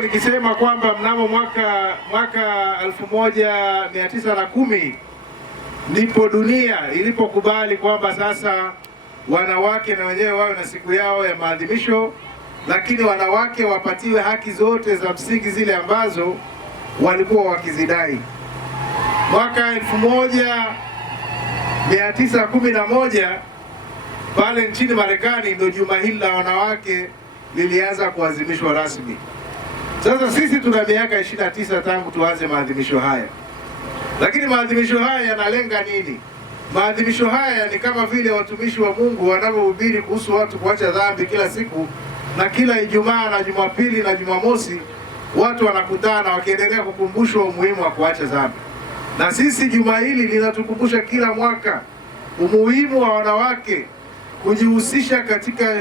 nilikuwa nikisema kwamba mnamo mwaka 1910 ndipo dunia ilipokubali kwamba sasa wanawake na wenyewe wawe na siku yao ya maadhimisho, lakini wanawake wapatiwe haki zote za msingi zile ambazo walikuwa wakizidai. Mwaka 1911 pale nchini Marekani ndio juma hili la wanawake lilianza kuadhimishwa rasmi. Sasa sisi tuna miaka 29 tangu tuanze maadhimisho haya, lakini maadhimisho haya yanalenga nini? Maadhimisho haya ni kama vile watumishi wa Mungu wanavyohubiri kuhusu watu kuacha dhambi kila siku, na kila Ijumaa na Jumapili na Jumamosi watu wanakutana wakiendelea kukumbushwa umuhimu wa kuacha dhambi. Na sisi juma hili linatukumbusha kila mwaka umuhimu wa wanawake kujihusisha katika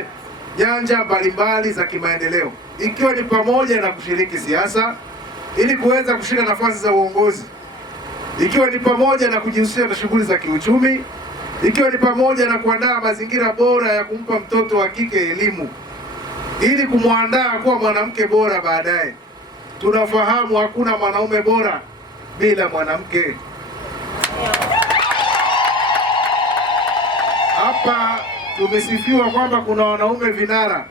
nyanja mbalimbali za kimaendeleo, ikiwa ni pamoja na kushiriki siasa ili kuweza kushika nafasi za uongozi, ikiwa ni pamoja na kujihusisha na shughuli za kiuchumi, ikiwa ni pamoja na kuandaa mazingira bora ya kumpa mtoto wa kike elimu ili kumwandaa kuwa mwanamke bora baadaye. Tunafahamu hakuna mwanaume bora bila mwanamke. Hapa tumesifiwa kwamba kuna wanaume vinara.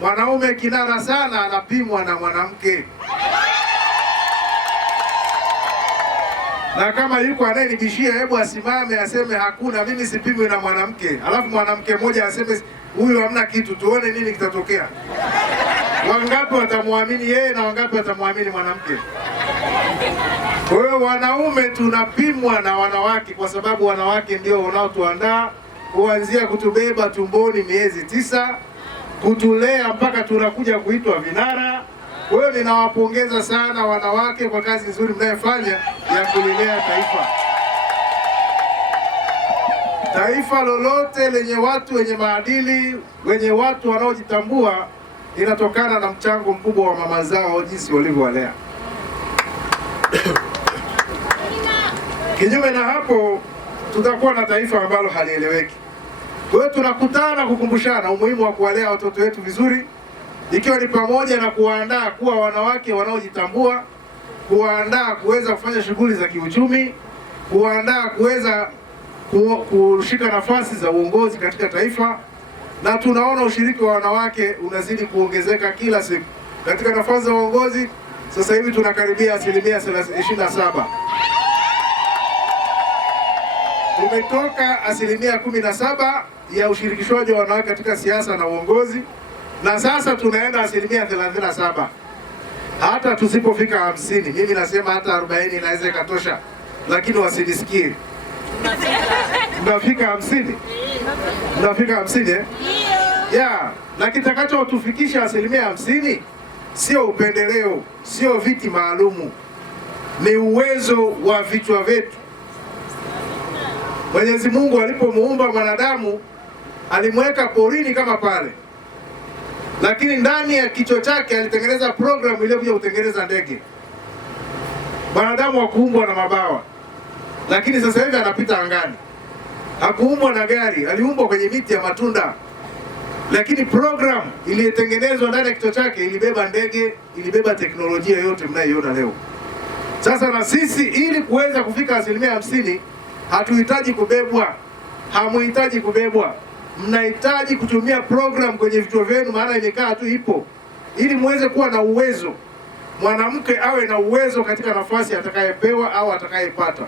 Mwanaume kinara sana anapimwa na mwanamke. Na kama yuko anayenibishia, hebu asimame aseme hakuna, mimi sipimwi na mwanamke. Alafu mwanamke mmoja aseme huyu hamna kitu, tuone nini kitatokea. Wangapi watamwamini yeye na wangapi watamwamini mwanamke? Kwa hiyo wanaume tunapimwa na wanawake, kwa sababu wanawake ndio wanaotuandaa kuanzia kutubeba tumboni miezi 9, kutulea mpaka tunakuja kuitwa vinara. Kwa hiyo ninawapongeza sana wanawake kwa kazi nzuri mnayofanya ya kulilea taifa. Taifa lolote lenye watu wenye maadili, wenye watu wanaojitambua, inatokana na mchango mkubwa wa mama zao, jinsi walivyowalea. Kinyume na hapo, tutakuwa na taifa ambalo halieleweki. Kwa hiyo tunakutana kukumbushana umuhimu wa kuwalea watoto wetu vizuri, ikiwa ni pamoja na kuwaandaa kuwa wanawake wanaojitambua, kuwaandaa kuweza kufanya shughuli za kiuchumi, kuwaandaa kuweza kushika nafasi za uongozi katika taifa. Na tunaona ushiriki wa wanawake unazidi kuongezeka kila siku katika nafasi za uongozi. Sasa hivi tunakaribia asilimia 27. Tumetoka asilimia 17 ya ushirikishwaji wa wanawake katika siasa na uongozi, na sasa tunaenda asilimia 37. Hata tusipofika 50, mimi nasema hata 40 inaweza ikatosha, lakini wasinisikie. Mnafika 50? Mnafika 50 eh? Yeah, na kitakachotufikisha asilimia 50 sio upendeleo, sio viti maalumu, ni uwezo wa vichwa vyetu. Mwenyezi Mungu alipomuumba mwanadamu alimweka porini kama pale, lakini ndani ya kichwa chake alitengeneza programu iliyokuja kutengeneza ndege. Mwanadamu hakuumbwa na mabawa, lakini sasa hivi anapita angani. Hakuumbwa na gari, aliumbwa kwenye miti ya matunda, lakini programu iliyotengenezwa ndani ya kichwa chake ilibeba ndege, ilibeba teknolojia yote mnayoiona leo. Sasa na sisi ili kuweza kufika asilimia 50, hatuhitaji kubebwa, hamuhitaji kubebwa. Mnahitaji kutumia program kwenye vichwa vyenu, maana imekaa tu ipo, ili muweze kuwa na uwezo. Mwanamke awe na uwezo katika nafasi atakayepewa au atakayepata.